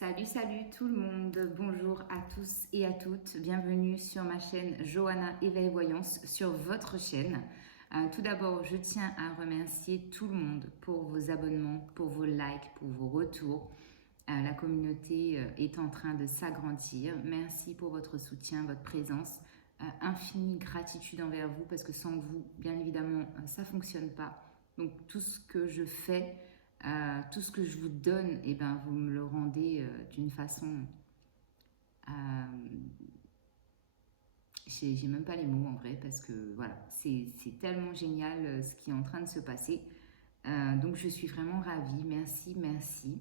Salut, salut tout le monde, bonjour à tous et à toutes, bienvenue sur ma chaîne Johanna Éveil Voyance, sur votre chaîne. Tout d'abord, je tiens à remercier tout le monde pour vos abonnements, pour vos likes, pour vos retours. La communauté est en train de s'agrandir. Merci pour votre soutien, votre présence. Infinie gratitude envers vous parce que sans vous, bien évidemment, ça ne fonctionne pas. Donc tout ce que je fais, tout ce que je vous donne, eh ben, vous me le rendez d'une façon... j'ai même pas les mots en vrai parce que voilà, c'est tellement génial ce qui est en train de se passer. Donc je suis vraiment ravie, merci, merci.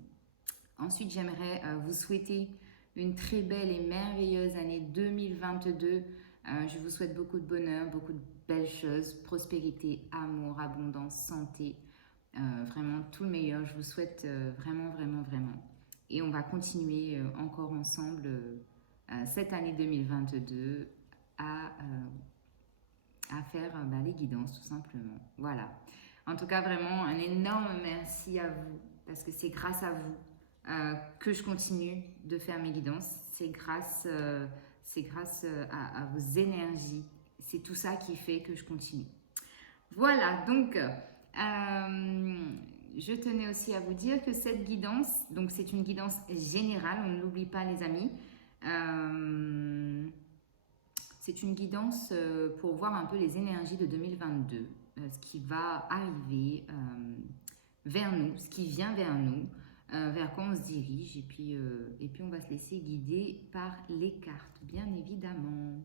Ensuite, j'aimerais vous souhaiter une très belle et merveilleuse année 2022. Je vous souhaite beaucoup de bonheur, beaucoup de belles choses, prospérité, amour, abondance, santé, vraiment tout le meilleur. Je vous souhaite vraiment, vraiment, vraiment. Et on va continuer encore ensemble cette année 2022 à faire les guidances tout simplement. Voilà. En tout cas, vraiment un énorme merci à vous parce que c'est grâce à vous que je continue de faire mes guidances. C'est grâce à vos énergies. C'est tout ça qui fait que je continue. Voilà, donc je tenais aussi à vous dire que cette guidance, donc c'est une guidance générale, on ne l'oublie pas les amis. C'est une guidance pour voir un peu les énergies de 2022, ce qui va arriver vers nous, ce qui vient vers nous, vers quoi on se dirige, et puis on va se laisser guider par les cartes, bien évidemment.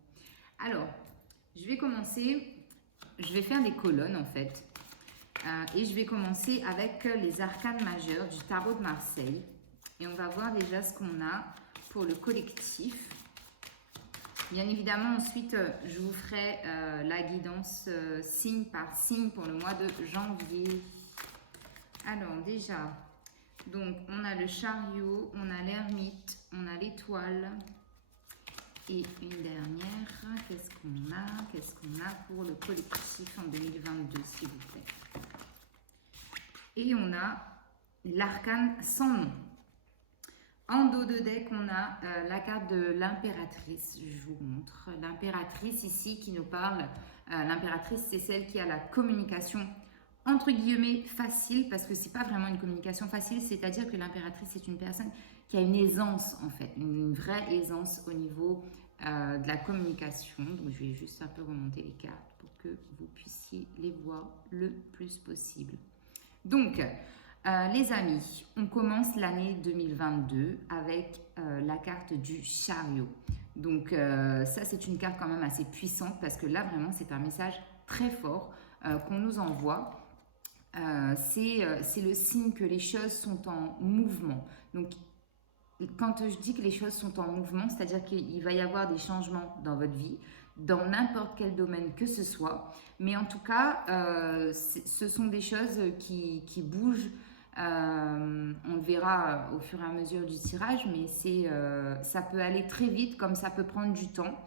Alors, je vais commencer, je vais faire des colonnes en fait, et je vais commencer avec les arcanes majeures du tarot de Marseille, et on va voir déjà ce qu'on a pour le collectif. Bien évidemment, ensuite, je vous ferai la guidance signe par signe pour le mois de janvier. Alors, déjà, donc, on a le chariot, on a l'ermite, on a l'étoile. Et une dernière, qu'est-ce qu'on a pour le collectif en 2022, s'il vous plaît. Et on a l'arcane sans nom. En dos de deck, on a la carte de l'impératrice. Je vous montre l'impératrice ici qui nous parle. L'impératrice, c'est celle qui a la communication entre guillemets facile, parce que c'est pas vraiment une communication facile, c'est-à-dire que l'impératrice c'est une personne qui a une aisance en fait, une vraie aisance au niveau de la communication. Donc je vais juste un peu remonter les cartes pour que vous puissiez les voir le plus possible. Donc les amis, on commence l'année 2022 avec la carte du chariot. Donc ça c'est une carte quand même assez puissante parce que là vraiment c'est un message très fort qu'on nous envoie. C'est le signe que les choses sont en mouvement. Donc, quand je dis que les choses sont en mouvement, c'est-à-dire qu'il va y avoir des changements dans votre vie, dans n'importe quel domaine que ce soit. Mais en tout cas, ce sont des choses qui bougent. On le verra au fur et à mesure du tirage, mais ça peut aller très vite comme ça peut prendre du temps.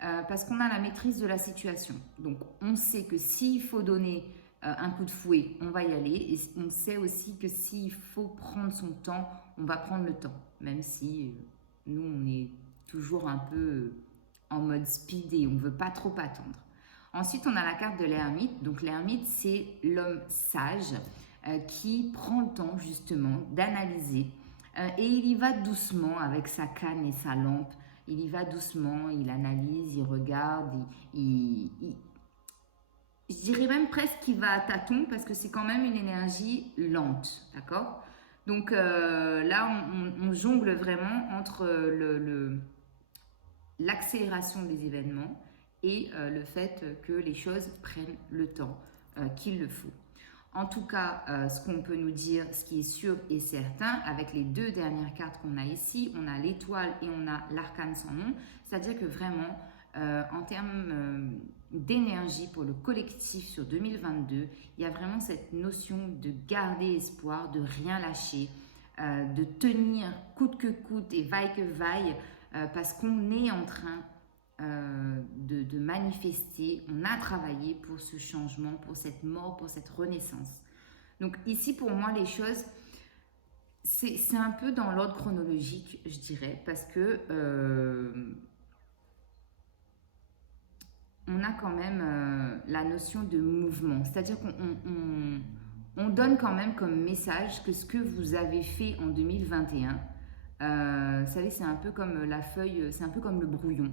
Parce qu'on a la maîtrise de la situation. Donc, on sait que s'il faut donner un coup de fouet, on va y aller. Et on sait aussi que s'il faut prendre son temps, on va prendre le temps. Même si nous, on est toujours un peu en mode speed et on ne veut pas trop attendre. Ensuite, on a la carte de l'ermite. Donc, l'ermite, c'est l'homme sage qui prend le temps justement d'analyser. Et il y va doucement avec sa canne et sa lampe. Il y va doucement, il analyse, il regarde, je dirais même presque qu'il va à tâtons parce que c'est quand même une énergie lente, d'accord? Donc là, on jongle vraiment entre l'accélération des événements et le fait que les choses prennent le temps qu'il le faut. En tout cas, ce qu'on peut nous dire, ce qui est sûr et certain, avec les deux dernières cartes qu'on a ici, on a l'étoile et on a l'arcane sans nom, c'est-à-dire que vraiment, en termes d'énergie pour le collectif sur 2022, il y a vraiment cette notion de garder espoir, de rien lâcher, de tenir coûte que coûte et vaille que vaille, parce qu'on est en train de manifester, on a travaillé pour ce changement, pour cette mort, pour cette renaissance. Donc ici, pour moi, les choses, c'est un peu dans l'ordre chronologique, je dirais, parce que on a quand même la notion de mouvement. C'est-à-dire qu'on donne quand même comme message que ce que vous avez fait en 2021, vous savez, c'est un peu comme la feuille, c'est un peu comme le brouillon.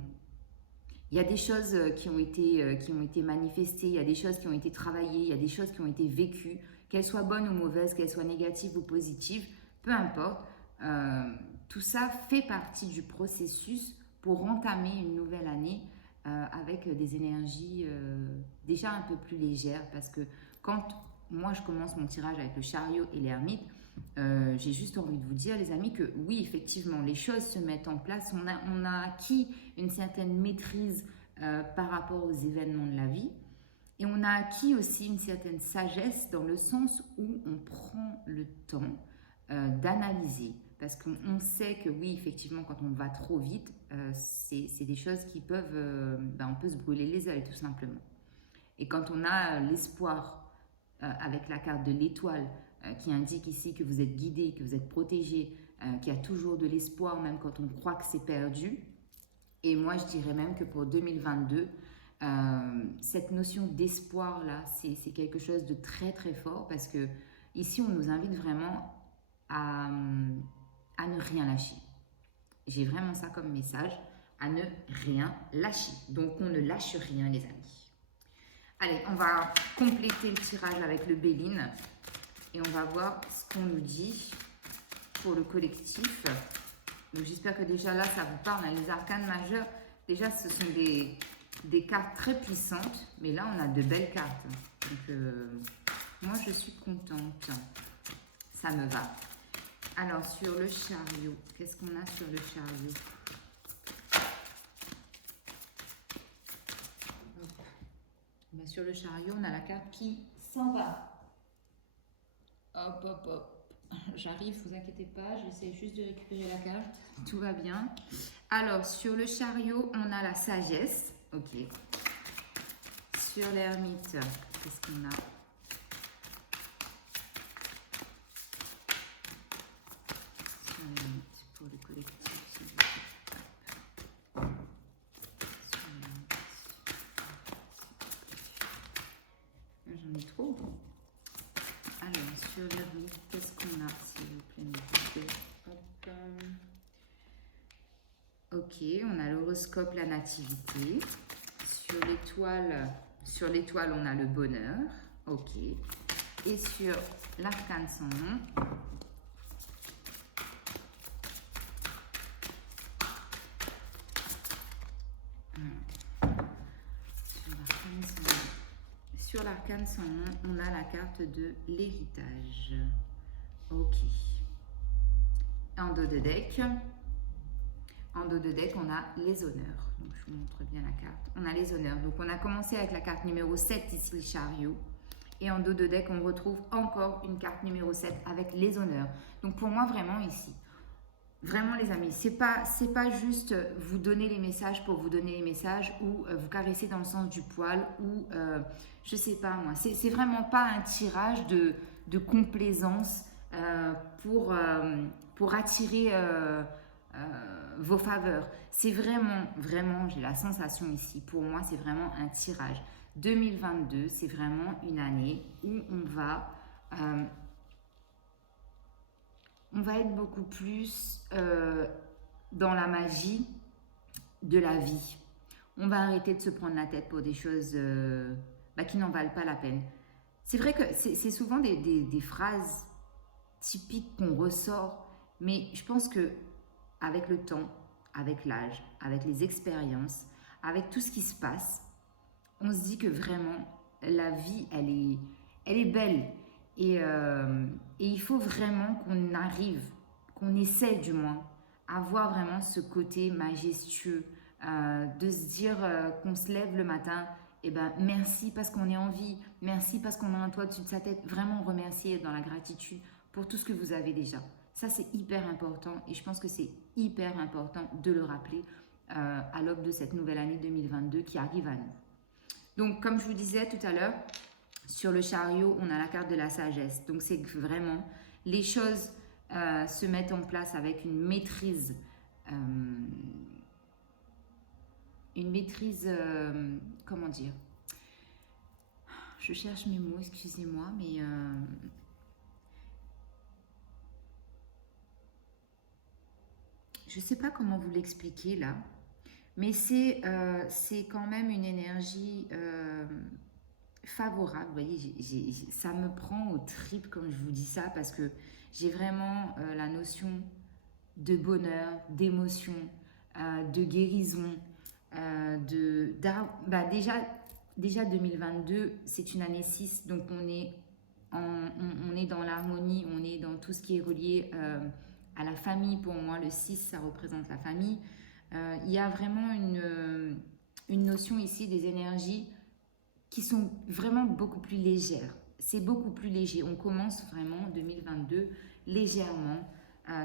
Il y a des choses qui ont été manifestées, il y a des choses qui ont été travaillées, il y a des choses qui ont été vécues, qu'elles soient bonnes ou mauvaises, qu'elles soient négatives ou positives, peu importe. Euh, Tout ça fait partie du processus pour entamer une nouvelle année avec des énergies déjà un peu plus légères. Parce que quand moi je commence mon tirage avec le chariot et l'ermite, j'ai juste envie de vous dire, les amis, que oui, effectivement, les choses se mettent en place. On a acquis une certaine maîtrise par rapport aux événements de la vie. Et on a acquis aussi une certaine sagesse dans le sens où on prend le temps d'analyser. Parce qu'on sait que oui, effectivement, quand on va trop vite, c'est des choses qui peuvent... on peut se brûler les ailes, tout simplement. Et quand on a l'espoir avec la carte de l'étoile qui indique ici que vous êtes guidé, que vous êtes protégé, qu'il y a toujours de l'espoir même quand on croit que c'est perdu. Et moi, je dirais même que pour 2022, cette notion d'espoir-là, c'est quelque chose de très très fort parce que ici, on nous invite vraiment à ne rien lâcher. J'ai vraiment ça comme message, à ne rien lâcher. Donc, on ne lâche rien, les amis. Allez, on va compléter le tirage avec le Béline et on va voir ce qu'on nous dit pour le collectif. Donc j'espère que déjà là, ça vous parle. Les arcanes majeures, déjà, ce sont des cartes très puissantes, mais là, on a de belles cartes. Donc, moi, je suis contente. Ça me va. Alors, sur le chariot, qu'est-ce qu'on a sur le chariot? Sur le chariot, on a la carte qui s'en va. Hop, hop, hop. J'arrive, vous inquiétez pas, j'essaie juste de récupérer la carte. Tout va bien. Alors, sur le chariot, on a la sagesse. Ok. Sur l'ermite, qu'est-ce qu'on a? Sur l'ermite, pour le collectif, s'il vous plaît. J'en ai trop. Alors, sur l'ermite, qu'est-ce qu'on a, s'il vous plaît? Hop. Ok, on a l'horoscope, la nativité. Sur l'étoile, on a le bonheur. Ok. Et sur l'arcane sans nom, sur l'arcane sans nom, on a la carte de l'héritage. Ok. En dos de deck, on a les honneurs. Donc, je vous montre bien la carte. On a les honneurs. Donc, on a commencé avec la carte numéro 7, ici, le chariot. Et en dos de deck, on retrouve encore une carte numéro 7 avec les honneurs. Donc, pour moi, vraiment, ici, vraiment, les amis, c'est pas juste vous donner les messages pour vous donner les messages ou vous caresser dans le sens du poil ou, je sais pas, moi. C'est vraiment pas un tirage de complaisance pour attirer... vos faveurs. C'est vraiment, j'ai la sensation ici, pour moi, c'est vraiment un tirage. 2022, c'est vraiment une année où on va être beaucoup plus dans la magie de la vie. On va arrêter de se prendre la tête pour des choses qui n'en valent pas la peine. C'est vrai que c'est souvent des phrases typiques qu'on ressort, mais je pense que avec le temps, avec l'âge, avec les expériences, avec tout ce qui se passe, on se dit que vraiment, la vie, elle est belle. Et il faut vraiment qu'on arrive, qu'on essaie du moins, à voir vraiment ce côté majestueux, de se dire qu'on se lève le matin, et ben merci parce qu'on est en vie, merci parce qu'on a un toit au-dessus de sa tête, vraiment remercier dans la gratitude pour tout ce que vous avez déjà. Ça, c'est hyper important et je pense que c'est hyper important de le rappeler à l'aube de cette nouvelle année 2022 qui arrive à nous. Donc, comme je vous disais tout à l'heure, sur le chariot, on a la carte de la sagesse. Donc, c'est vraiment les choses se mettent en place avec une maîtrise, comment dire, je cherche mes mots, excusez-moi, mais je ne sais pas comment vous l'expliquer là, mais c'est quand même une énergie favorable. Vous voyez, ça me prend au trip quand je vous dis ça parce que j'ai vraiment la notion de bonheur, d'émotion, de guérison, déjà 2022, c'est une année 6, donc on est dans l'harmonie, on est dans tout ce qui est relié à la famille. Pour moi, le 6, ça représente la famille. Il y a vraiment une notion ici des énergies qui sont vraiment beaucoup plus légères. C'est beaucoup plus léger. On commence vraiment 2022 légèrement,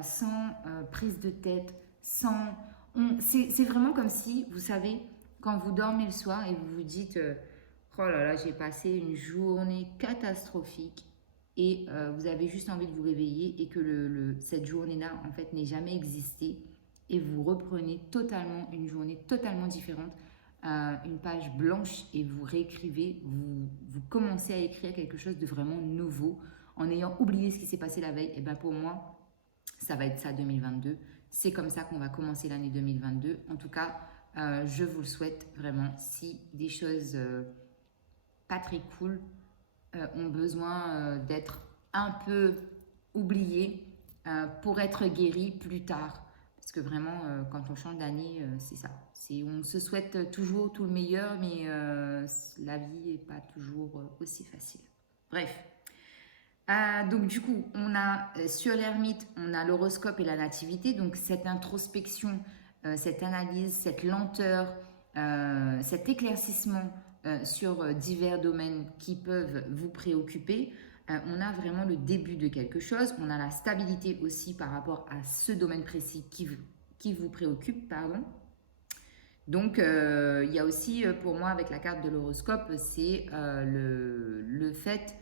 sans prise de tête, c'est vraiment comme si, vous savez, quand vous dormez le soir et vous vous dites oh là là, j'ai passé une journée catastrophique et vous avez juste envie de vous réveiller et que cette journée-là, en fait, n'ait jamais existé et vous reprenez totalement une journée totalement différente, une page blanche et vous réécrivez, vous commencez à écrire quelque chose de vraiment nouveau en ayant oublié ce qui s'est passé la veille. Et bien pour moi, ça va être ça 2022. C'est comme ça qu'on va commencer l'année 2022. En tout cas, je vous le souhaite vraiment. Si des choses pas très cool ont besoin d'être un peu oubliées pour être guéries plus tard. Parce que vraiment, quand on change d'année, c'est ça. On se souhaite toujours tout le meilleur, mais la vie n'est pas toujours aussi facile. Bref. Donc du coup, on a sur l'ermite, on a l'horoscope et la nativité, donc cette introspection, cette analyse, cette lenteur, cet éclaircissement sur divers domaines qui peuvent vous préoccuper. On a vraiment le début de quelque chose, on a la stabilité aussi par rapport à ce domaine précis qui vous préoccupe, pardon. Donc, il y a aussi, pour moi, avec la carte de l'horoscope, c'est le fait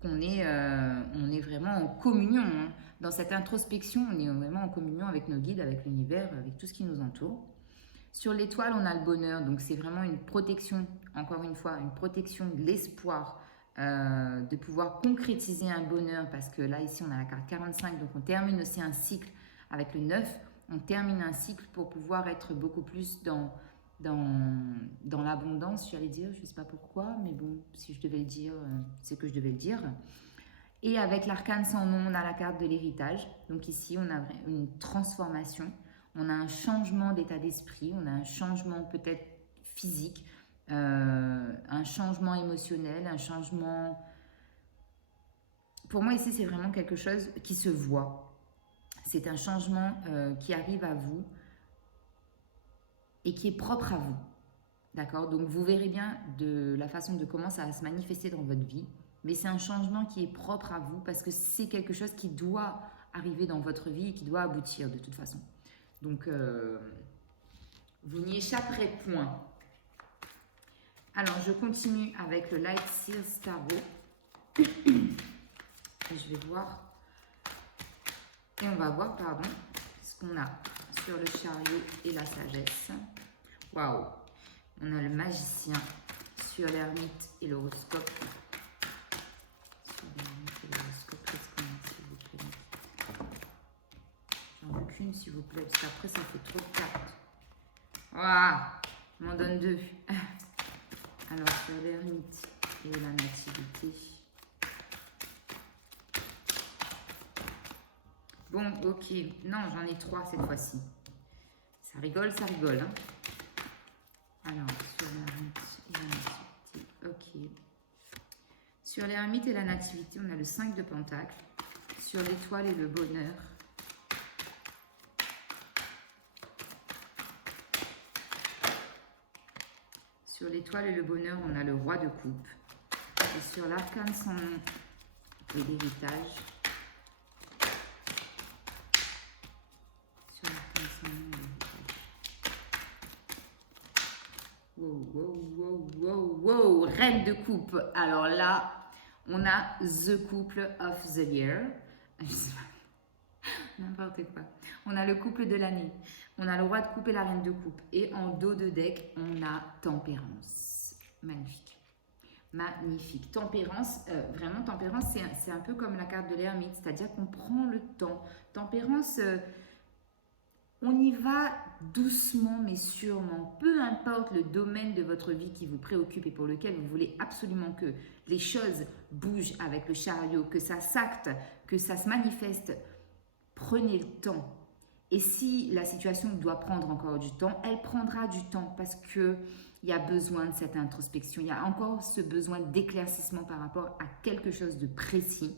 qu'on est vraiment en communion. Hein. Dans cette introspection, on est vraiment en communion avec nos guides, avec l'univers, avec tout ce qui nous entoure. Sur l'étoile, on a le bonheur. Donc, c'est vraiment une protection, encore une fois, une protection de l'espoir, de pouvoir concrétiser un bonheur. Parce que là, ici, on a la carte 45. Donc, on termine aussi un cycle avec le 9. On termine un cycle pour pouvoir être beaucoup plus dans l'abondance, j'allais dire, je ne sais pas pourquoi, mais bon, si je devais le dire, c'est que je devais le dire. Et avec l'arcane sans nom, on a la carte de l'héritage. Donc ici, on a une transformation, on a un changement d'état d'esprit, on a un changement peut-être physique, un changement émotionnel, un changement... Pour moi, ici, c'est vraiment quelque chose qui se voit. C'est un changement qui arrive à vous et qui est propre à vous. D'accord? Donc, vous verrez bien de la façon de comment ça va se manifester dans votre vie. Mais c'est un changement qui est propre à vous parce que c'est quelque chose qui doit arriver dans votre vie et qui doit aboutir de toute façon. Donc, vous n'y échapperez point. Alors, je continue avec le Light Seals Tarot. Et je vais voir. Et on va voir, pardon, ce qu'on a sur le chariot et la sagesse. Waouh! On a le magicien sur l'ermite et l'horoscope. Sur l'ermite et l'horoscope, qu'est-ce qu'on a, s'il vous plaît? J'en veux qu'une, s'il vous plaît, parce qu'après, ça fait trop de cartes. Waouh! On m'en donne deux. Alors, sur l'ermite et la nativité. Bon, ok. Non, j'en ai 3 cette fois-ci. Ça rigole, hein. Alors, sur l'ermite et la nativité. Ok. Sur l'ermite et la nativité, on a le 5 de pentacles. Sur l'étoile et le bonheur. Sur l'étoile et le bonheur, on a le roi de coupe. Et sur l'arcane sans nom et l'héritage. Sur l'arcane sans nom et l'héritage. Wow, wow, wow, wow, wow. Reine de coupe. Alors là, on a The Couple of the Year. N'importe quoi. On a le couple de l'année. On a le roi de coupe et la reine de coupe. Et en dos de deck, on a tempérance. Magnifique. Magnifique. Tempérance, vraiment, tempérance, c'est un peu comme la carte de l'ermite. C'est-à-dire qu'on prend le temps. Tempérance, on y va doucement mais sûrement. Peu importe le domaine de votre vie qui vous préoccupe et pour lequel vous voulez absolument que les choses bougent avec le chariot, que ça s'acte, que ça se manifeste. Prenez le temps. Et si la situation doit prendre encore du temps, elle prendra du temps parce qu'il y a besoin de cette introspection. Il y a encore ce besoin d'éclaircissement par rapport à quelque chose de précis.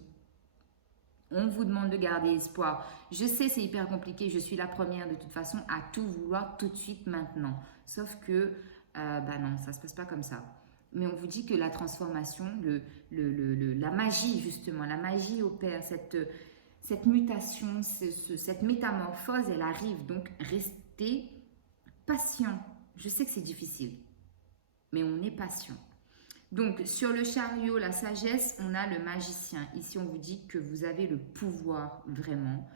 On vous demande de garder espoir. Je sais, c'est hyper compliqué. Je suis la première de toute façon à tout vouloir tout de suite maintenant. Sauf que, non, ça ne se passe pas comme ça. Mais on vous dit que la transformation, la magie justement, la magie opère, cette mutation, cette métamorphose, elle arrive. Donc, restez patient. Je sais que c'est difficile, mais on est patient. Donc, sur le chariot, la sagesse, on a le magicien. Ici, on vous dit que vous avez le pouvoir vraiment,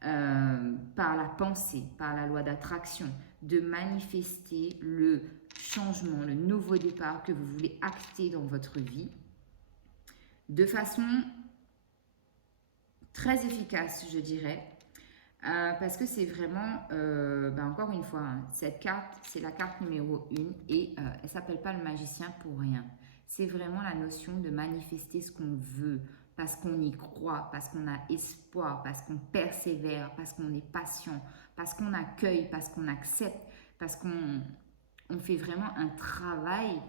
par la pensée, par la loi d'attraction, de manifester le changement, le nouveau départ que vous voulez acter dans votre vie de façon très efficace, je dirais. Parce que c'est vraiment, encore une fois, hein, cette carte, c'est la carte numéro 1 et elle ne s'appelle pas le magicien pour rien. C'est vraiment la notion de manifester ce qu'on veut, parce qu'on y croit, parce qu'on a espoir, parce qu'on persévère, parce qu'on est patient, parce qu'on accueille, parce qu'on accepte, parce qu'on fait vraiment un travail,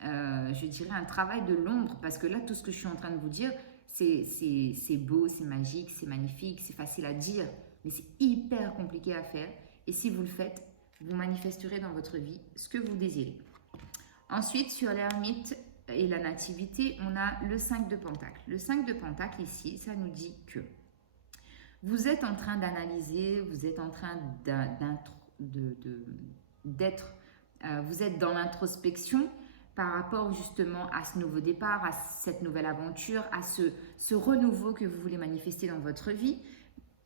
je dirais un travail de l'ombre, parce que là, tout ce que je suis en train de vous dire, c'est beau, c'est magique, c'est magnifique, c'est facile à dire, mais c'est hyper compliqué à faire. Et si vous le faites, vous manifesterez dans votre vie ce que vous désirez. Ensuite, sur l'ermite et la nativité, on a le 5 de Pentacle. Le 5 de Pentacle, ici, ça nous dit que vous êtes en train d'analyser, vous êtes en train vous êtes dans l'introspection par rapport justement à ce nouveau départ, à cette nouvelle aventure, à ce renouveau que vous voulez manifester dans votre vie.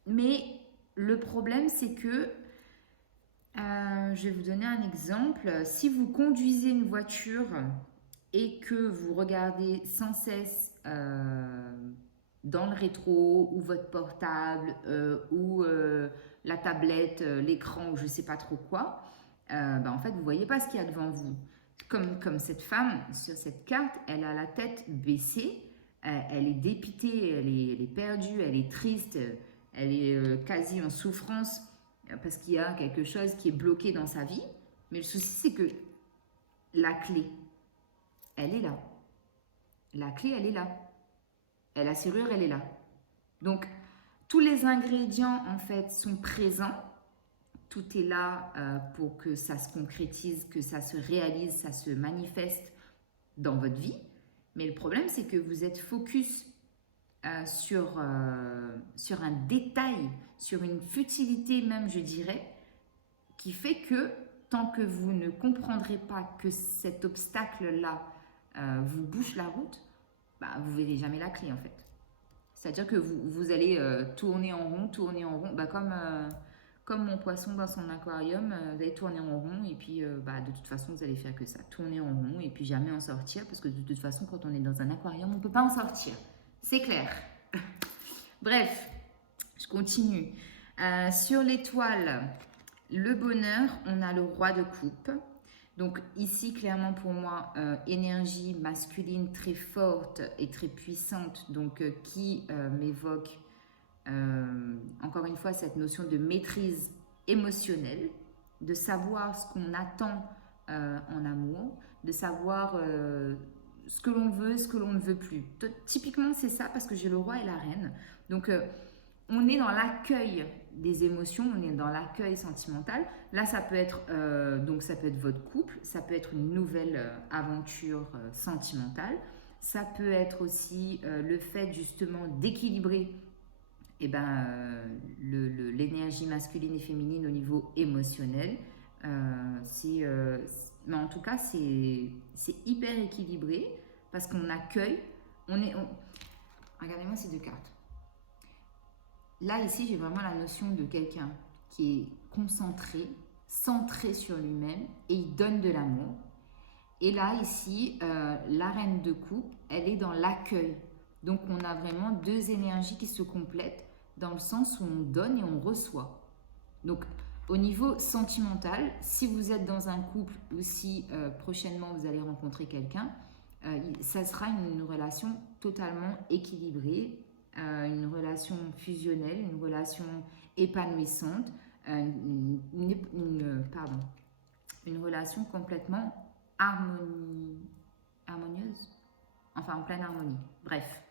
Mais le problème, c'est que, je vais vous donner un exemple. Si vous conduisez une voiture et que vous regardez sans cesse dans le rétro ou votre portable ou la tablette, l'écran ou je ne sais pas trop quoi, en fait, vous ne voyez pas ce qu'il y a devant vous. Comme cette femme sur cette carte, elle a la tête baissée, elle est dépitée, elle est perdue, elle est triste, elle est quasi en souffrance parce qu'il y a quelque chose qui est bloqué dans sa vie. Mais le souci, c'est que la clé, elle est là. La clé, elle est là. Et la serrure, elle est là. Donc, tous les ingrédients, en fait, sont présents. Tout est là pour que ça se concrétise, que ça se réalise, ça se manifeste dans votre vie. Mais le problème, c'est que vous êtes focus sur un détail, sur une futilité même, je dirais, qui fait que tant que vous ne comprendrez pas que cet obstacle-là vous bouche la route, vous ne verrez jamais la clé en fait. C'est-à-dire que vous allez tourner en rond, comme mon poisson dans son aquarium, vous allez tourner en rond et puis de toute façon vous allez faire que ça, tourner en rond et puis jamais en sortir parce que de toute façon quand on est dans un aquarium on ne peut pas en sortir, c'est clair. Bref, je continue. Sur l'étoile, le bonheur, on a le roi de coupe. Donc ici, clairement pour moi, énergie masculine très forte et très puissante, donc qui m'évoque encore une fois cette notion de maîtrise émotionnelle, de savoir ce qu'on attend en amour, de savoir ce que l'on veut, ce que l'on ne veut plus. Typiquement, c'est ça parce que j'ai le roi et la reine. Donc, on est dans l'accueil des émotions, on est dans l'accueil sentimental. Là, ça peut être votre couple, ça peut être une nouvelle aventure sentimentale. Ça peut être aussi le fait justement d'équilibrer l'énergie masculine et féminine au niveau émotionnel. Mais en tout cas, c'est hyper équilibré parce qu'on accueille. Regardez-moi ces deux cartes. là, ici, j'ai vraiment la notion de quelqu'un qui est concentré, centré sur lui-même et il donne de l'amour. Et là, ici, la reine de coupe, elle est dans l'accueil. Donc, on a vraiment deux énergies qui se complètent dans le sens où on donne et on reçoit. Donc, au niveau sentimental, si vous êtes dans un couple ou si prochainement vous allez rencontrer quelqu'un, ça sera une relation totalement équilibrée, une relation fusionnelle, une relation épanouissante, une relation complètement harmonieuse, enfin en pleine harmonie. Bref.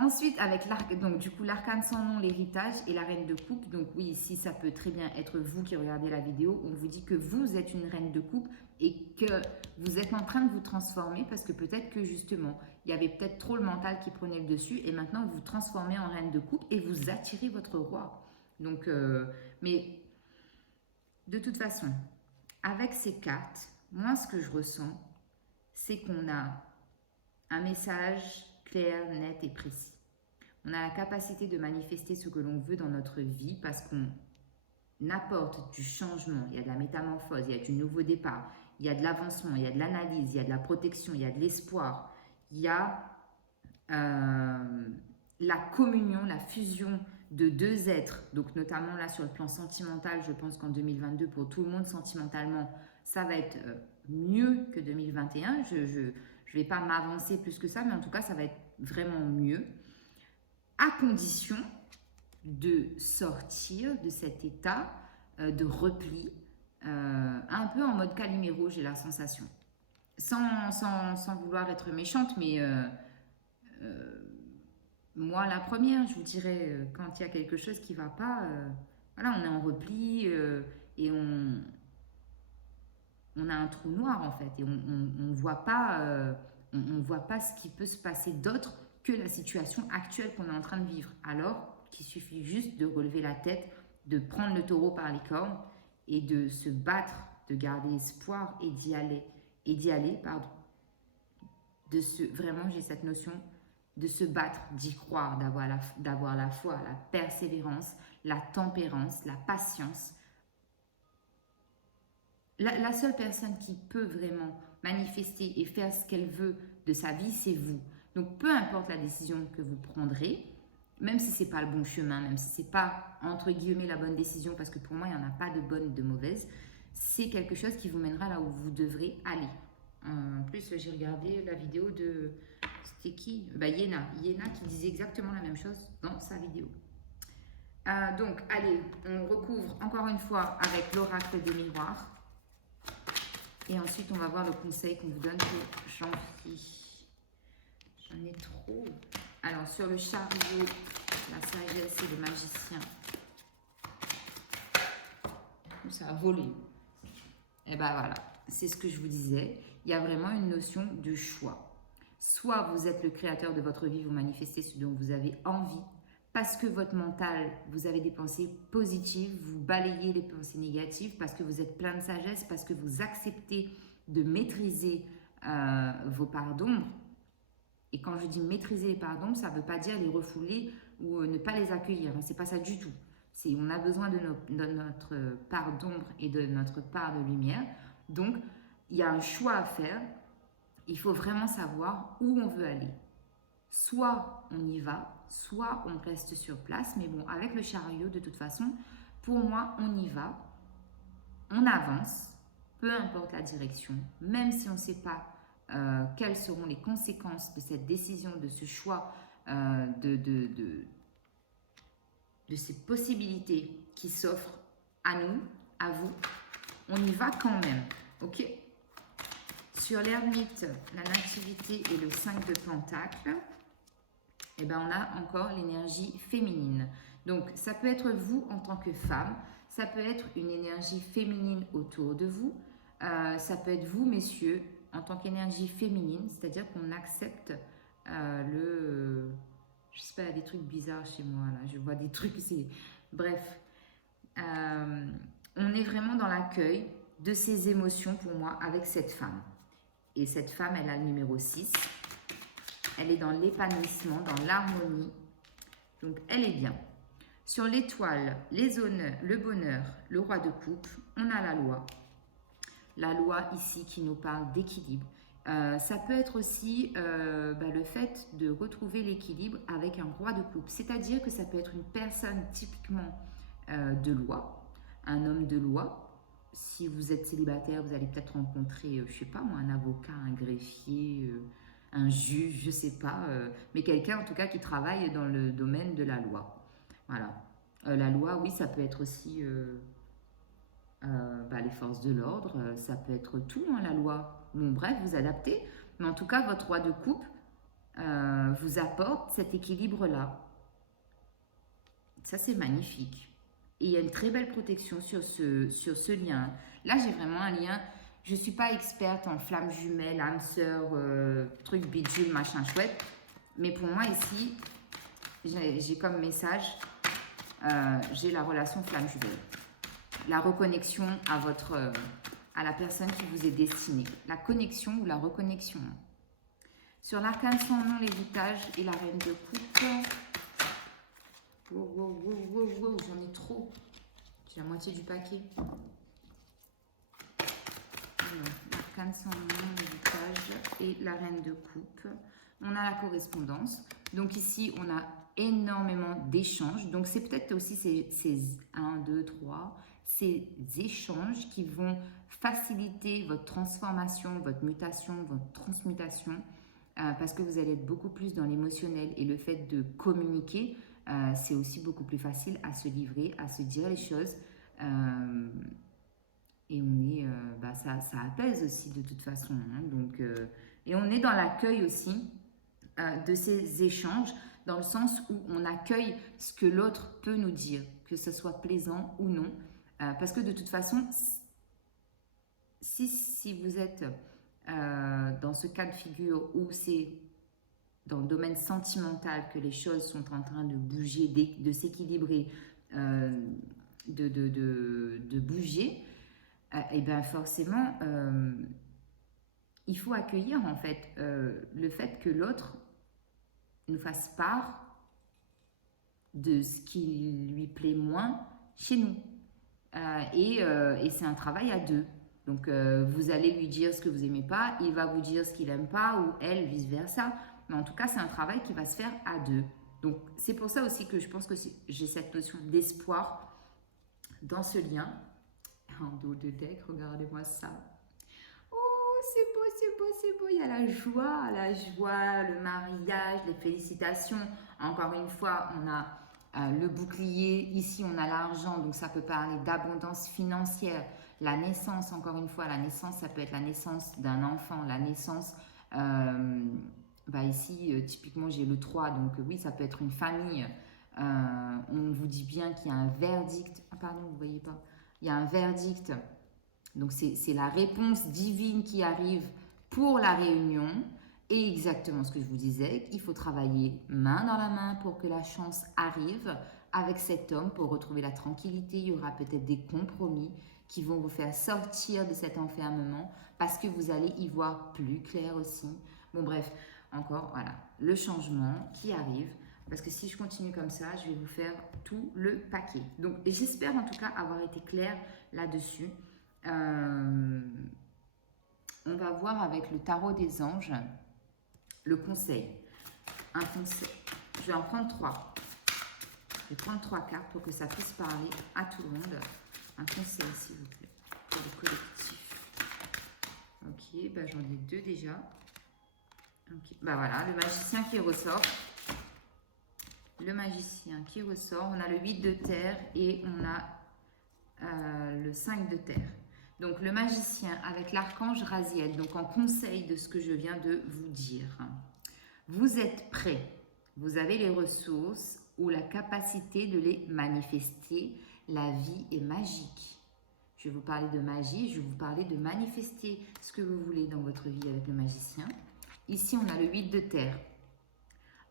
Ensuite, avec donc du coup l'arcane sans nom, l'héritage et la reine de coupe. Donc oui, ici ça peut très bien être vous qui regardez la vidéo. On vous dit que vous êtes une reine de coupe et que vous êtes en train de vous transformer parce que peut-être que justement il y avait peut-être trop le mental qui prenait le dessus et maintenant vous vous transformez en reine de coupe et vous attirez votre roi. Donc, mais de toute façon, avec ces cartes, moi ce que je ressens, c'est qu'on a un message clair, net et précis. On a la capacité de manifester ce que l'on veut dans notre vie parce qu'on apporte du changement, il y a de la métamorphose, il y a du nouveau départ, il y a de l'avancement, il y a de l'analyse, il y a de la protection, il y a de l'espoir, il y a la communion, la fusion de deux êtres, donc notamment là sur le plan sentimental, je pense qu'en 2022, pour tout le monde sentimentalement, ça va être mieux que 2021. Je ne vais pas m'avancer plus que ça, mais en tout cas, ça va être vraiment mieux, à condition de sortir de cet état de repli, un peu en mode Calimero, j'ai la sensation. Sans vouloir être méchante, mais moi, la première, je vous dirais, quand il y a quelque chose qui ne va pas, voilà, on est en repli et on a un trou noir en fait et on ne voit pas, on voit pas ce qui peut se passer d'autre que la situation actuelle qu'on est en train de vivre. Alors qu'il suffit juste de relever la tête, de prendre le taureau par les cornes et de se battre, de garder espoir et d'y aller, vraiment j'ai cette notion de se battre, d'y croire, d'avoir la foi, la persévérance, la tempérance, la patience. La seule personne qui peut vraiment manifester et faire ce qu'elle veut de sa vie, c'est vous. Donc, peu importe la décision que vous prendrez, même si ce n'est pas le bon chemin, même si ce n'est pas, entre guillemets, la bonne décision, parce que pour moi, il n'y en a pas de bonne, de mauvaise, c'est quelque chose qui vous mènera là où vous devrez aller. En plus, j'ai regardé la vidéo de... C'était qui? Yéna qui disait exactement la même chose dans sa vidéo. Donc, allez, on recouvre encore une fois avec l'oracle des miroirs. Et ensuite, on va voir le conseil qu'on vous donne pour janvier. J'en ai trop. Alors, sur le chariot, la sagesse et le magicien. Ça a volé. Et ben voilà, c'est ce que je vous disais. Il y a vraiment une notion de choix. Soit vous êtes le créateur de votre vie, vous manifestez ce dont vous avez envie, parce que votre mental, vous avez des pensées positives, vous balayez les pensées négatives, parce que vous êtes plein de sagesse, parce que vous acceptez de maîtriser vos parts d'ombre. Et quand je dis maîtriser les parts d'ombre, ça ne veut pas dire les refouler ou ne pas les accueillir. Ce n'est pas ça du tout. On a besoin de notre part d'ombre et de notre part de lumière. Donc, il y a un choix à faire. Il faut vraiment savoir où on veut aller. Soit on y va, soit on reste sur place. Mais bon, avec le chariot, de toute façon, pour moi, on y va. On avance, peu importe la direction. Même si on ne sait pas quelles seront les conséquences de cette décision, de ce choix, de ces possibilités qui s'offrent à nous, à vous, on y va quand même, ok? Sur l'ermite, la nativité et le 5 de pentacles, eh ben on a encore l'énergie féminine. Donc, ça peut être vous en tant que femme, ça peut être une énergie féminine autour de vous, ça peut être vous, messieurs, en tant qu'énergie féminine, c'est-à-dire qu'on accepte je sais pas, il y a des trucs bizarres chez moi, là, je vois des trucs, bref. On est vraiment dans l'accueil de ces émotions pour moi avec cette femme. Et cette femme, elle a le numéro 6. Elle est dans l'épanouissement, dans l'harmonie. Donc, elle est bien. Sur l'étoile, les honneurs, le bonheur, le roi de coupe, on a la loi. La loi ici qui nous parle d'équilibre. Ça peut être aussi le fait de retrouver l'équilibre avec un roi de coupe. C'est-à-dire que ça peut être une personne typiquement de loi, un homme de loi. Si vous êtes célibataire, vous allez peut-être rencontrer, je sais pas moi, un avocat, un greffier, un juge, je sais pas, mais quelqu'un en tout cas qui travaille dans le domaine de la loi. Voilà. La loi, oui, ça peut être aussi les forces de l'ordre, ça peut être tout, hein, la loi. Bon, bref, vous adaptez, mais en tout cas, votre roi de coupe vous apporte cet équilibre-là. Ça, c'est magnifique. Et il y a une très belle protection sur ce lien. Là, j'ai vraiment un lien. Je ne suis pas experte en flammes jumelles, âme sœur, truc bidule, machin chouette. Mais pour moi, ici, j'ai comme message, j'ai la relation flamme jumelle. La reconnexion à la personne qui vous est destinée. La connexion ou la reconnexion. Sur l'arcane sans nom, l'héritage et la reine de coupe. Wow, j'en ai trop. J'ai la moitié du paquet. L'arcane sans nom, l'héritage et la reine de coupe. On a la correspondance. Donc ici, on a énormément d'échanges. Donc c'est peut-être aussi ces 1, 2, 3, ces échanges qui vont faciliter votre transformation, votre mutation, votre transmutation, parce que vous allez être beaucoup plus dans l'émotionnel et le fait de communiquer, c'est aussi beaucoup plus facile à se livrer, à se dire les choses. Et on est, ça apaise aussi de toute façon. Hein, donc, et on est dans l'accueil aussi de ces échanges, dans le sens où on accueille ce que l'autre peut nous dire, que ce soit plaisant ou non. Parce que de toute façon, si vous êtes dans ce cas de figure où c'est dans le domaine sentimental que les choses sont en train de bouger, de s'équilibrer, de bouger, et bien forcément, il faut accueillir en fait le fait que l'autre nous fasse part de ce qui lui plaît moins chez nous. Et c'est un travail à deux. Donc, vous allez lui dire ce que vous n'aimez pas, il va vous dire ce qu'il n'aime pas, ou elle, vice-versa. Mais en tout cas, c'est un travail qui va se faire à deux. Donc, c'est pour ça aussi que je pense que j'ai cette notion d'espoir dans ce lien. En dos de deck, regardez-moi ça. Oh, c'est beau, c'est beau, c'est beau. Il y a la joie, le mariage, les félicitations. Encore une fois, on a le bouclier. Ici, on a l'argent, donc ça peut parler d'abondance financière. La naissance, encore une fois, la naissance, ça peut être la naissance d'un enfant, la naissance, ici, typiquement, j'ai le 3, donc oui, ça peut être une famille. On vous dit bien qu'il y a un verdict. Ah, pardon, vous ne voyez pas. Il y a un verdict. Donc, c'est la réponse divine qui arrive pour la réunion. Et exactement ce que je vous disais, il faut travailler main dans la main pour que la chance arrive avec cet homme pour retrouver la tranquillité. Il y aura peut-être des compromis qui vont vous faire sortir de cet enfermement parce que vous allez y voir plus clair aussi. Bon, bref, encore, voilà, le changement qui arrive. Parce que si je continue comme ça, je vais vous faire tout le paquet. Donc, j'espère en tout cas avoir été claire là-dessus. On va voir avec le tarot des anges le conseil. Un conseil. Je vais en prendre 3. Je vais prendre 3 cartes pour que ça puisse parler à tout le monde. Un conseil, s'il vous plaît, pour le collectif. Ok, j'en ai 2 déjà. Ok, voilà, le magicien qui ressort. Le magicien qui ressort. On a le 8 de terre et on a le 5 de terre. Donc, le magicien avec l'archange Raziel, donc en conseil de ce que je viens de vous dire. Vous êtes prêts, vous avez les ressources ou la capacité de les manifester. La vie est magique. Je vais vous parler de magie, je vais vous parler de manifester ce que vous voulez dans votre vie avec le magicien. Ici, on a le 8 de terre.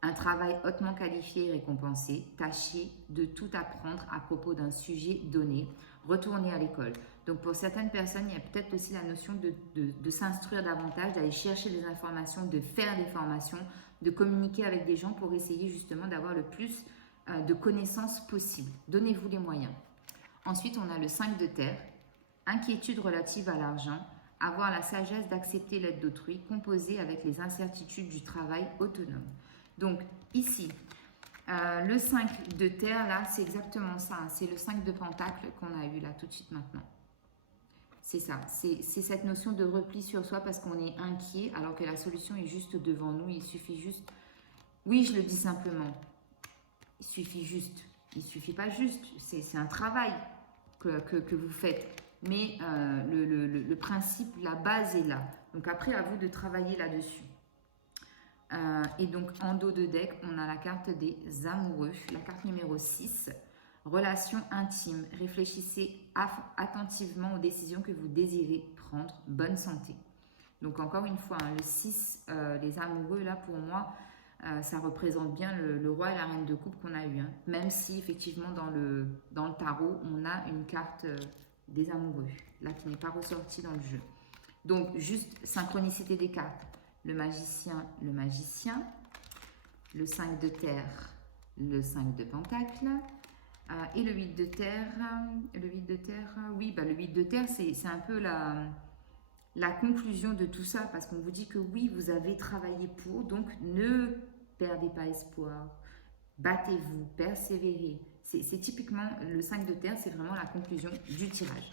Un travail hautement qualifié et récompensé. Tâchez de tout apprendre à propos d'un sujet donné. Retournez à l'école. Donc, pour certaines personnes, il y a peut-être aussi la notion de s'instruire davantage, d'aller chercher des informations, de faire des formations, de communiquer avec des gens pour essayer justement d'avoir le plus de connaissances possibles. Donnez-vous les moyens. Ensuite, on a le 5 de terre, inquiétude relative à l'argent, avoir la sagesse d'accepter l'aide d'autrui, composer avec les incertitudes du travail autonome. Donc ici, le 5 de terre, là, c'est exactement ça. Hein. C'est le 5 de pentacle qu'on a eu là tout de suite maintenant. C'est ça, c'est cette notion de repli sur soi parce qu'on est inquiet alors que la solution est juste devant nous. Il suffit juste, oui, je le dis simplement, il suffit juste, il suffit pas juste, c'est un travail que vous faites. Mais le principe, la base est là. Donc après, à vous de travailler là-dessus. Et donc en dos de deck, on a la carte des amoureux, la carte numéro 6. Relation intime. Réfléchissez attentivement aux décisions que vous désirez prendre. Bonne santé. Donc encore une fois, hein, le 6, les amoureux, là pour moi, ça représente bien le roi et la reine de coupe qu'on a eu. Hein. Même si effectivement dans le tarot, on a une carte des amoureux, là qui n'est pas ressortie dans le jeu. Donc juste synchronicité des cartes. Le magicien, le 5 de terre, le 5 de pentacle. Et le 8 de terre, oui, bah le 8 de terre, c'est un peu la conclusion de tout ça, parce qu'on vous dit que oui, vous avez travaillé pour, donc ne perdez pas espoir, battez-vous, persévérez. C'est typiquement, le 5 de terre, c'est vraiment la conclusion du tirage.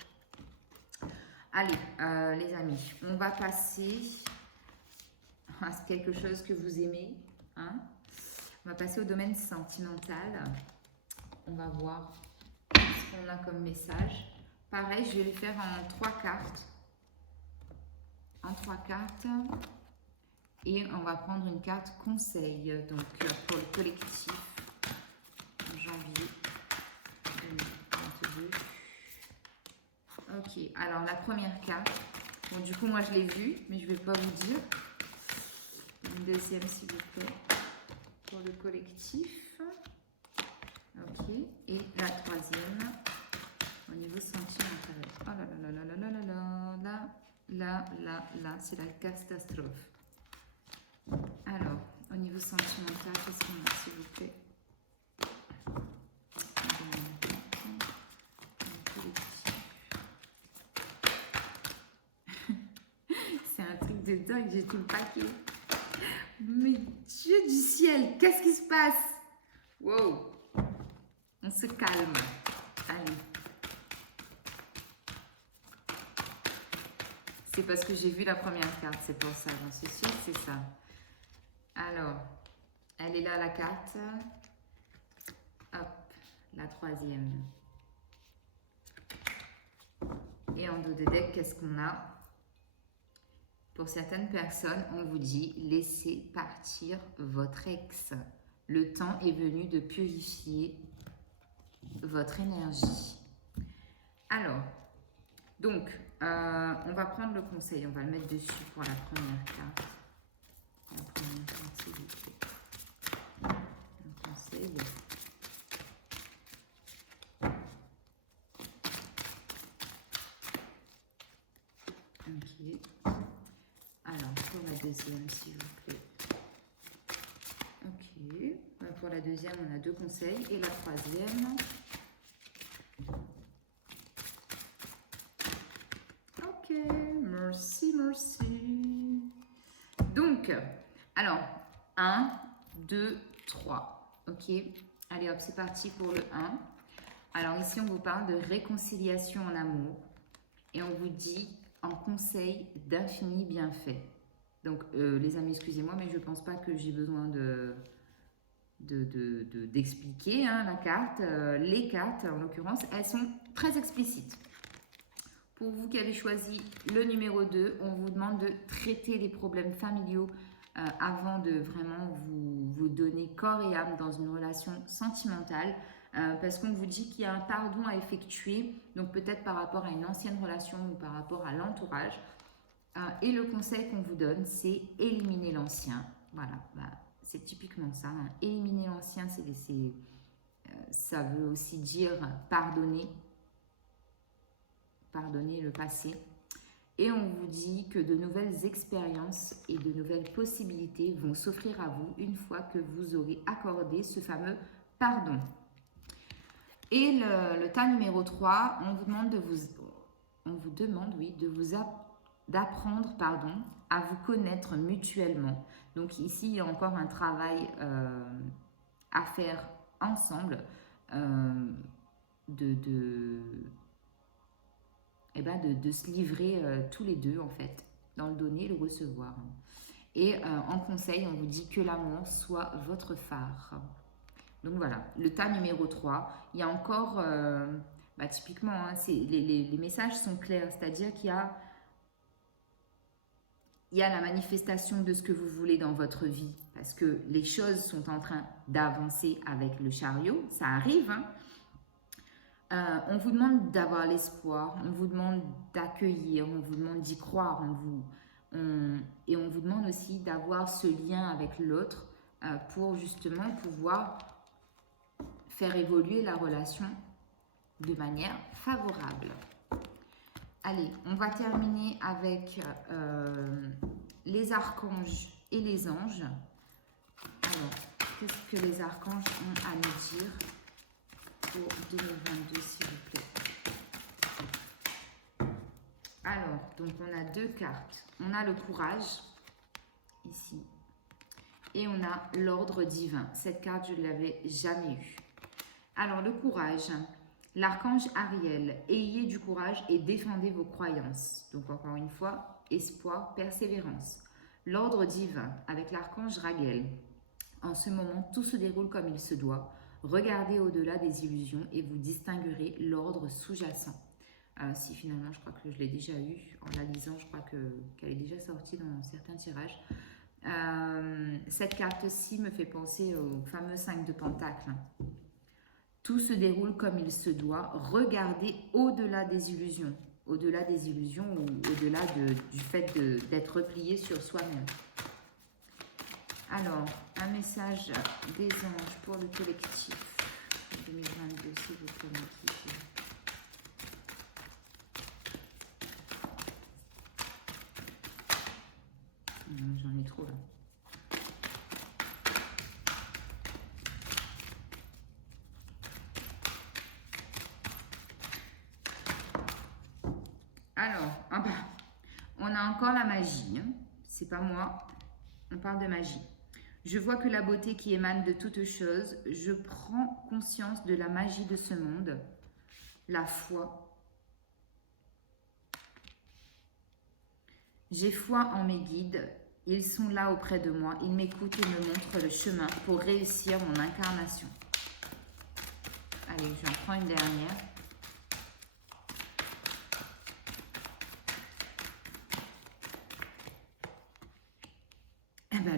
Allez, les amis, on va passer à quelque chose que vous aimez. Hein. On va passer au domaine sentimental. On va voir ce qu'on a comme message. Pareil, je vais les faire en 3 cartes. En 3 cartes. Et on va prendre une carte conseil. Donc, pour le collectif. Janvier 2022. Ok, alors la première carte. Bon, du coup, moi, je l'ai vue, mais je ne vais pas vous dire. Une deuxième, s'il vous plaît. Pour le collectif. Ok, et la troisième au niveau sentimental. Oh là là là là là là là là là, c'est la catastrophe. Alors, au niveau sentimental, qu'est-ce qu'on a, s'il vous plaît? C'est un truc de dingue, j'ai tout le paquet. Mais Dieu du ciel, qu'est-ce qui se passe? Wow! On se calme. Allez. C'est parce que j'ai vu la première carte, c'est pour ça. J'en suis sûre que c'est ça. Alors, elle est là la carte. Hop, la troisième. Et en dos de deck, qu'est-ce qu'on a? Pour certaines personnes, on vous dit laissez partir votre ex. Le temps est venu de purifier votre énergie. Alors, donc, on va prendre le conseil, on va le mettre dessus pour la première carte. La première carte, s'il vous plaît. Un conseil. Ok. Alors, pour la deuxième, s'il vous plaît. Ok. Pour la deuxième, on a 2 conseils. Et la troisième. Ok, merci, merci. Donc, alors, 1, 2, 3. Ok, allez hop, c'est parti pour le 1. Alors ici, on vous parle de réconciliation en amour. Et on vous dit en conseil d'infini bienfait. Donc, les amis, excusez-moi, mais je ne pense pas que j'ai besoin d'expliquer hein, la carte. Les cartes, en l'occurrence, elles sont très explicites. Pour vous qui avez choisi le numéro 2, on vous demande de traiter les problèmes familiaux avant de vraiment vous donner corps et âme dans une relation sentimentale. Parce qu'on vous dit qu'il y a un pardon à effectuer, donc peut-être par rapport à une ancienne relation ou par rapport à l'entourage. Et le conseil qu'on vous donne, c'est éliminer l'ancien. Voilà, bah, c'est typiquement ça. Hein. Éliminer l'ancien, ça veut aussi dire pardonner le passé. Et on vous dit que de nouvelles expériences et de nouvelles possibilités vont s'offrir à vous une fois que vous aurez accordé ce fameux pardon. Et le tas numéro 3, on vous demande d'apprendre à vous connaître mutuellement. Donc ici, il y a encore un travail à faire ensemble de se livrer tous les deux en fait, dans le donner et le recevoir. Et en conseil, on vous dit que l'amour soit votre phare. Donc voilà, le tas numéro 3, il y a encore, typiquement, hein, les messages sont clairs, c'est-à-dire qu'il y a la manifestation de ce que vous voulez dans votre vie, parce que les choses sont en train d'avancer avec le chariot, ça arrive. Hein. On vous demande d'avoir l'espoir, on vous demande d'accueillir, on vous demande d'y croire et on vous demande aussi d'avoir ce lien avec l'autre pour justement pouvoir faire évoluer la relation de manière favorable. Allez, on va terminer avec les archanges et les anges. Alors, qu'est-ce que les archanges ont à nous dire pour 2022, s'il vous plaît? Alors, donc on a 2 cartes. On a le courage, ici, et on a l'ordre divin. Cette carte, je ne l'avais jamais eue. Alors, le courage, l'archange Ariel, ayez du courage et défendez vos croyances. Donc, encore une fois, espoir, persévérance. L'ordre divin, avec l'archange Raguel. En ce moment, tout se déroule comme il se doit. Regardez au-delà des illusions et vous distinguerez l'ordre sous-jacent. Si finalement, je crois que je l'ai déjà eu en la lisant, je crois qu'elle est déjà sortie dans certains tirages. Cette carte-ci me fait penser au fameux 5 de Pentacle. Tout se déroule comme il se doit. Regardez au-delà des illusions. Au-delà des illusions ou au-delà du fait d'être replié sur soi-même. Alors, un message des anges pour le collectif 2022, s'il vous plaît, j'en ai trop là. Alors, on a encore la magie. Hein. C'est pas moi. On parle de magie. Je vois que la beauté qui émane de toutes choses, je prends conscience de la magie de ce monde, la foi. J'ai foi en mes guides, ils sont là auprès de moi, ils m'écoutent et me montrent le chemin pour réussir mon incarnation. Allez, j'en prends une dernière.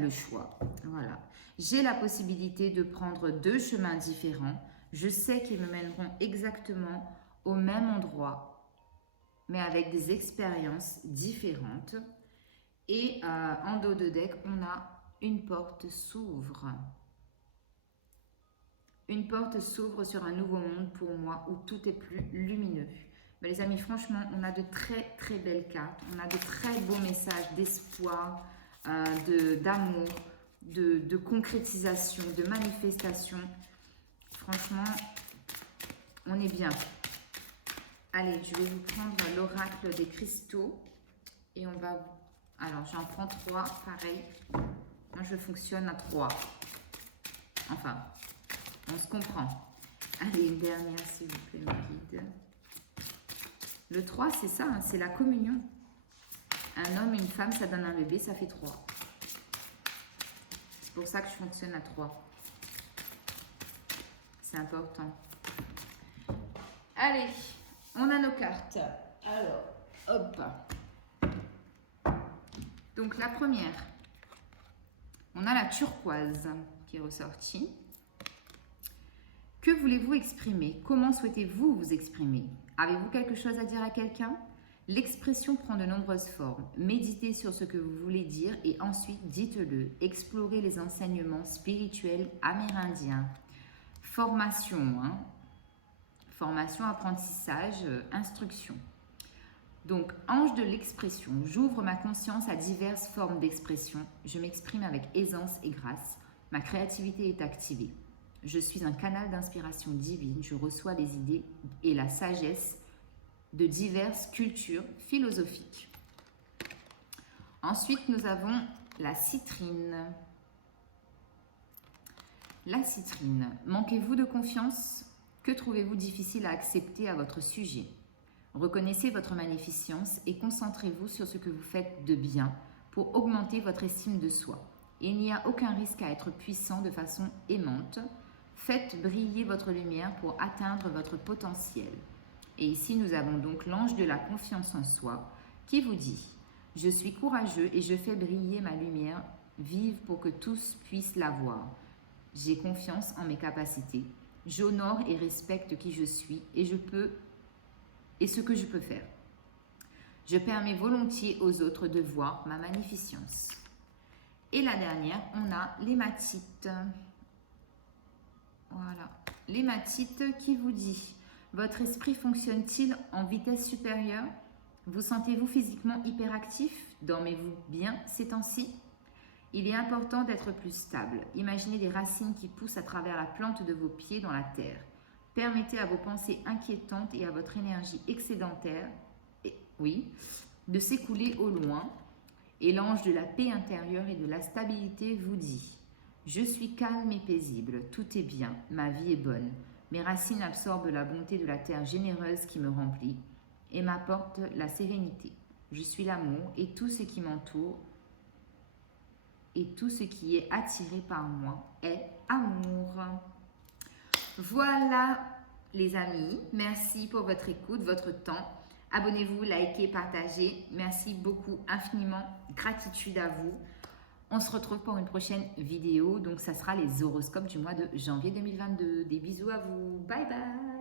Le choix, voilà. J'ai la possibilité de prendre 2 chemins différents. Je sais qu'ils me mèneront exactement au même endroit, mais avec des expériences différentes. Et en dos de deck, on a une porte s'ouvre. Une porte s'ouvre sur un nouveau monde pour moi où tout est plus lumineux. Mais les amis, franchement, on a de très très belles cartes. On a de très beaux messages d'espoir, d'amour, de concrétisation, de manifestation. Franchement, on est bien. Allez, je vais vous prendre l'oracle des cristaux et on va... Alors, j'en prends 3, pareil. Moi, je fonctionne à 3. Enfin, on se comprend. Allez, une dernière, s'il vous plaît, mes guides. Le 3, c'est ça, hein, c'est la communion. Un homme et une femme, ça donne un bébé, ça fait 3. C'est pour ça que je fonctionne à 3. C'est important. Allez, on a nos cartes. Alors, hop. Donc, la première, on a la turquoise qui est ressortie. Que voulez-vous exprimer? Comment souhaitez-vous vous exprimer? Avez-vous quelque chose à dire à quelqu'un? L'expression prend de nombreuses formes. Méditez sur ce que vous voulez dire et ensuite dites-le. Explorez les enseignements spirituels amérindiens. Formation, hein? Formation, apprentissage, instruction. Donc, ange de l'expression. J'ouvre ma conscience à diverses formes d'expression. Je m'exprime avec aisance et grâce. Ma créativité est activée. Je suis un canal d'inspiration divine. Je reçois les idées et la sagesse de diverses cultures philosophiques. Ensuite, nous avons la citrine. La citrine. Manquez-vous de confiance? Que trouvez-vous difficile à accepter à votre sujet? Reconnaissez votre magnificence et concentrez-vous sur ce que vous faites de bien pour augmenter votre estime de soi. Il n'y a aucun risque à être puissant de façon aimante. Faites briller votre lumière pour atteindre votre potentiel. Et ici, nous avons donc l'ange de la confiance en soi qui vous dit « Je suis courageux et je fais briller ma lumière vive pour que tous puissent la voir. J'ai confiance en mes capacités. J'honore et respecte qui je suis et ce que je peux faire. Je permets volontiers aux autres de voir ma magnificence. » Et la dernière, on a l'hématite. Voilà. L'hématite qui vous dit « Votre esprit fonctionne-t-il en vitesse supérieure? Vous sentez-vous physiquement hyperactif? Dormez-vous bien ces temps-ci? Il est important d'être plus stable. Imaginez des racines qui poussent à travers la plante de vos pieds dans la terre. Permettez à vos pensées inquiétantes et à votre énergie excédentaire, de s'écouler au loin. Et l'ange de la paix intérieure et de la stabilité vous dit « Je suis calme et paisible, tout est bien, ma vie est bonne. Mes racines absorbent la bonté de la terre généreuse qui me remplit et m'apporte la sérénité. Je suis l'amour et tout ce qui m'entoure et tout ce qui est attiré par moi est amour. » Voilà les amis, merci pour votre écoute, votre temps. Abonnez-vous, likez, partagez. Merci beaucoup, infiniment. Gratitude à vous. On se retrouve pour une prochaine vidéo. Donc, ça sera les horoscopes du mois de janvier 2022. Des bisous à vous. Bye bye.